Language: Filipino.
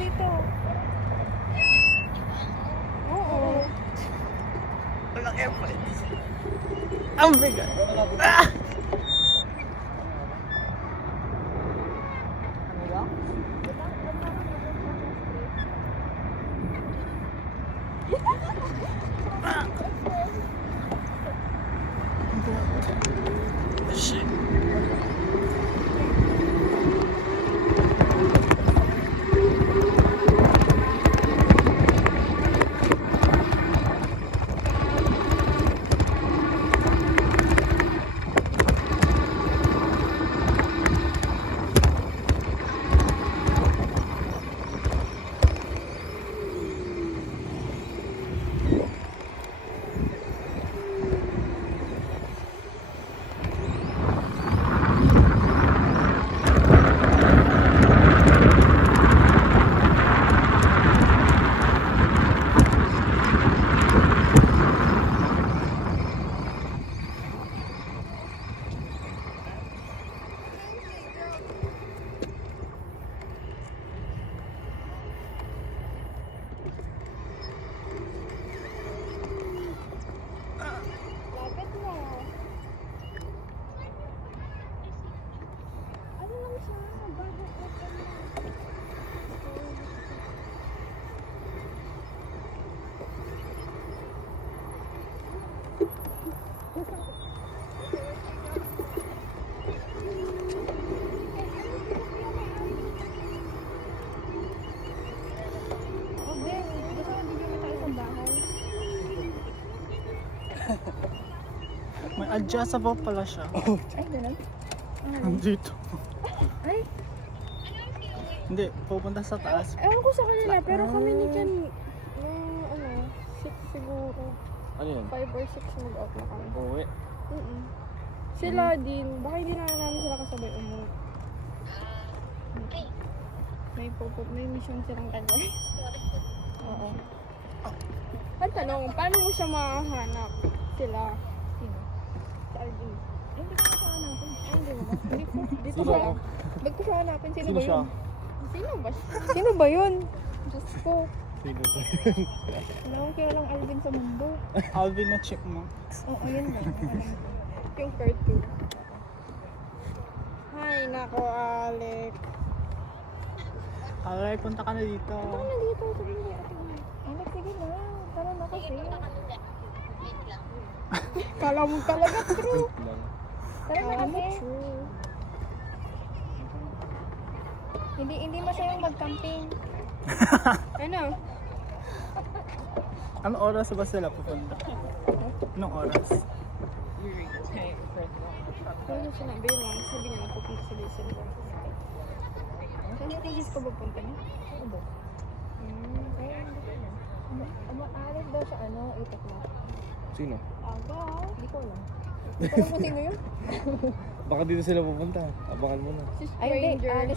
dito. Oo. Walang effort. Ang bigat. Ah! Shit. Lapit na. Ano lang siya? Bago open na. Oh, Ben, gusto mo bigyan mo tayo sa bahay? May adjustable pala siya. Ay, ganun? Nandito. Ay, Hindi, pupunta sa taas. ewan ko sa kanila, pero kami ni Ken, ano, 6 siguro. Ano yun? 5 or 6 mag-out na kami. Uwi. Sila din, baka hindi na namin sila kasabay umuwi. May mission silang kanya. Oo. Ang tanong, paano mo siya mahanap? Sila. Sino? Si Alvin. Ay, hindi ko siya hanapin. Ay, hindi mo ba? Hindi ko. Dito Sino ba? ako? Ba't ko siya hanapin? Sino Sino ba siya? yun? Sino ba? Sino ba yun? Diyos ko. Sino ba? Wala akong kilalang Alvin sa mundo. Alvin na chipmunk. Oo, yun lang. Yung cartoon. Hay, nako, Alex. Alay, punta ka na dito. Punta ka na dito. Sabi niya, Alex, sige na. Tara na kasi. Kala mo talaga true. Wait lang. Tara na kasi. Hindi masayang mag-camping. Ano? Anong oras ba sila pupunta? Anong oras? Pero sinabi lang, sabi niya napupunta sa Jason. Saan yung tigis ko ba punta niya? Ano? Alex daw sa ano, itak na. Sino? Aga, hindi ko alam. Hindi ko alam kung sino yun. Baka dito sila pupunta. Abangan mo na. Si Stranger.